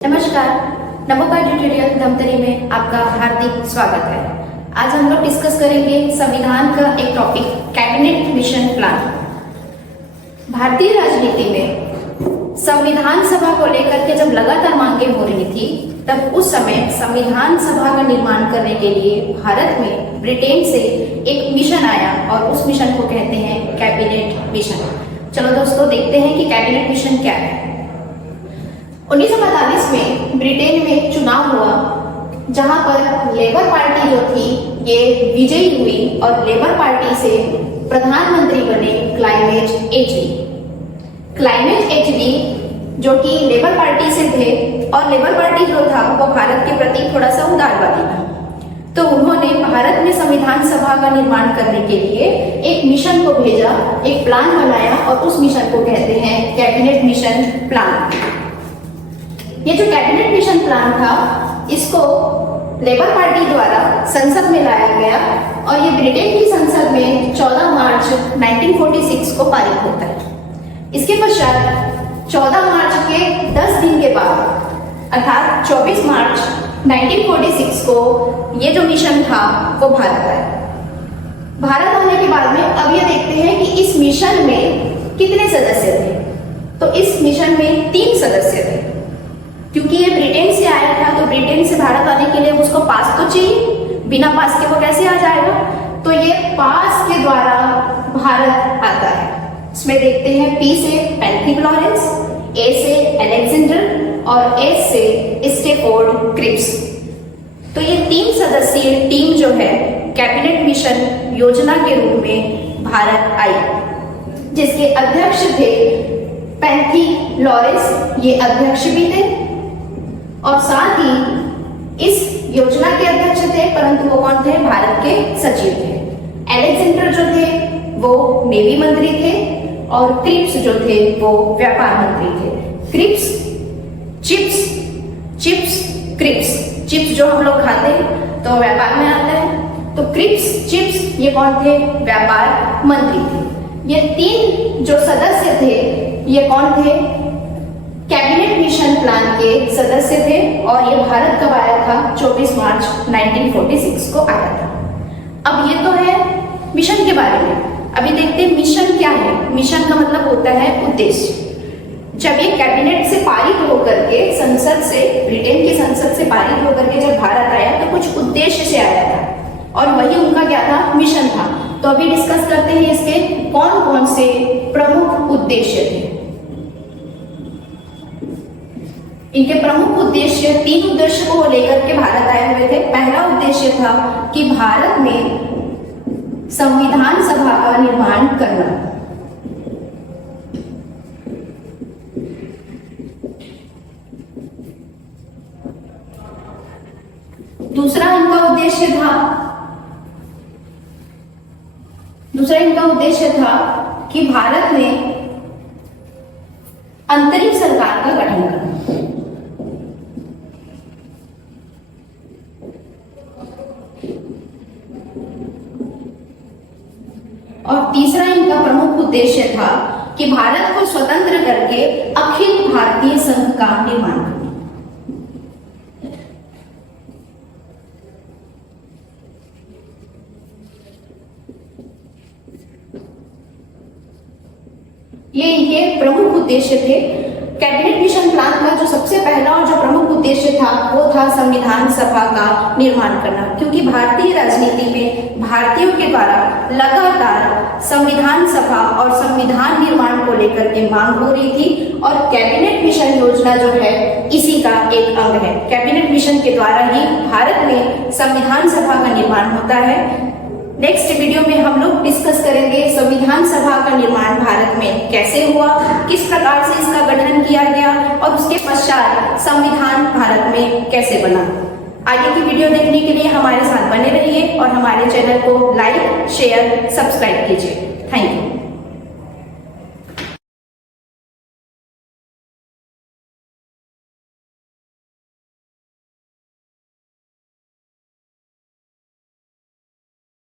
नमस्कार, नवोपाय ट्यूटोरियल धमतरी में आपका हार्दिक स्वागत है। आज हम लोग डिस्कस करेंगे संविधान का एक टॉपिक, कैबिनेट मिशन प्लान। भारतीय राजनीति में संविधान सभा को लेकर के जब लगातार मांगें हो रही थी, तब उस समय संविधान सभा का निर्माण करने के लिए भारत में ब्रिटेन से एक मिशन आया और उस मिशन को कहते हैं कैबिनेट मिशन। चलो दोस्तों, देखते हैं कि कैबिनेट मिशन क्या है। 1945 में ब्रिटेन में चुनाव हुआ, जहां पर लेबर पार्टी जो थी ये विजयी हुई और लेबर पार्टी से प्रधानमंत्री बने क्लाइमेट एटली। क्लाइमेट एटली जो कि लेबर पार्टी से थे, और लेबर पार्टी जो था वो भारत के प्रति थोड़ा सा उदारवादी था, तो उन्होंने भारत में संविधान सभा का निर्माण करने के लिए एक मिशन को भेजा, एक प्लान बनाया और उस मिशन को कहते हैं कैबिनेट मिशन प्लान। ये जो कैबिनेट मिशन प्लान था, इसको लेबर पार्टी द्वारा संसद में लाया गया और ये ब्रिटेन की संसद में 14 मार्च 1946 को पारित होता है। इसके पश्चात 14 मार्च के 10 दिन के बाद अर्थात 24 मार्च 1946 को ये जो मिशन था वो भारत आया। भारत आने के बाद में अब ये देखते हैं कि इस मिशन में कितने सदस्य थे। तो इस मिशन में 3 सदस्य थे। क्योंकि ये ब्रिटेन से आया था, तो ब्रिटेन से भारत आने के लिए उसको पास तो चाहिए, बिना पास के वो कैसे आ जाएगा। तो ये पास के द्वारा भारत आता है। इसमें देखते हैं पी से पैट्रिक लॉरेंस, ए से अलेक्जेंडर और एस से स्टेफोर्ड क्रिप्स। तो ये 3 सदस्यीय टीम जो है कैबिनेट मिशन योजना के रूप में भारत आई, जिसके अध्यक्ष थे पैट्रिक लॉरेंस, ये अध्यक्ष भी थे और साथ ही इस योजना के अध्यक्ष थे, परंतु वो कौन थे? भारत के सचिव थे। अलेक्जेंडर जो थे वो नेवी मंत्री थे और क्रिप्स जो थे वो व्यापार मंत्री थे। क्रिप्स चिप्स जो हम लोग खाते हैं तो व्यापार में आता है, तो क्रिप्स चिप्स ये कौन थे? व्यापार मंत्री थे। ये 3 जो सदस्य थे ये कौन थे? कैबिनेट मिशन प्लान के सदस्य थे और ये भारत कब आया था? 24 मार्च 1946 को आया था। अब ये तो है मिशन के बारे में। अभी देखते हैं मिशन क्या है। मिशन का मतलब होता है उद्देश्य। जब ये कैबिनेट से पारित होकर के संसद से, ब्रिटेन की संसद से पारित होकर के जब भारत आया तो कुछ उद्देश्य से आया था और वही उनका क्या था? मिशन था। तो अभी डिस्कस करते हैं इसके कौन कौन से प्रमुख उद्देश्य थे। इनके प्रमुख उद्देश्य, 3 उद्देश्य को लेकर के भारत आए हुए थे। पहला उद्देश्य था कि भारत में संविधान सभा का निर्माण करना। दूसरा इनका उद्देश्य था कि भारत में अंतरिम सरकार का गठन करना। और तीसरा इनका प्रमुख उद्देश्य था कि भारत को स्वतंत्र करके अखिल भारतीय संघ का निर्माण करना। ये इनके प्रमुख उद्देश्य थे। कैबिनेट मिशन प्लान का जो सबसे पहला और जो प्रमुख उद्देश्य था वो था संविधान सभा का निर्माण करना, क्योंकि भारतीय राजनीति में भारतीयों के द्वारा लगातार संविधान सभा और संविधान निर्माण को लेकर के मांग हो रही थी और कैबिनेट मिशन योजना जो है इसी का एक अंग है। कैबिनेट मिशन के द्वारा ही भारत में संविधान सभा का निर्माण होता है। नेक्स्ट वीडियो में हम लोग डिस्कस करेंगे संविधान सभा का निर्माण भारत में कैसे हुआ, किस प्रकार से इसका गठन किया गया और उसके पश्चात संविधान भारत में कैसे बना। आगे की वीडियो देखने के लिए हमारे साथ बने रहिए और हमारे चैनल को लाइक, शेयर, सब्सक्राइब कीजिए। Thank you.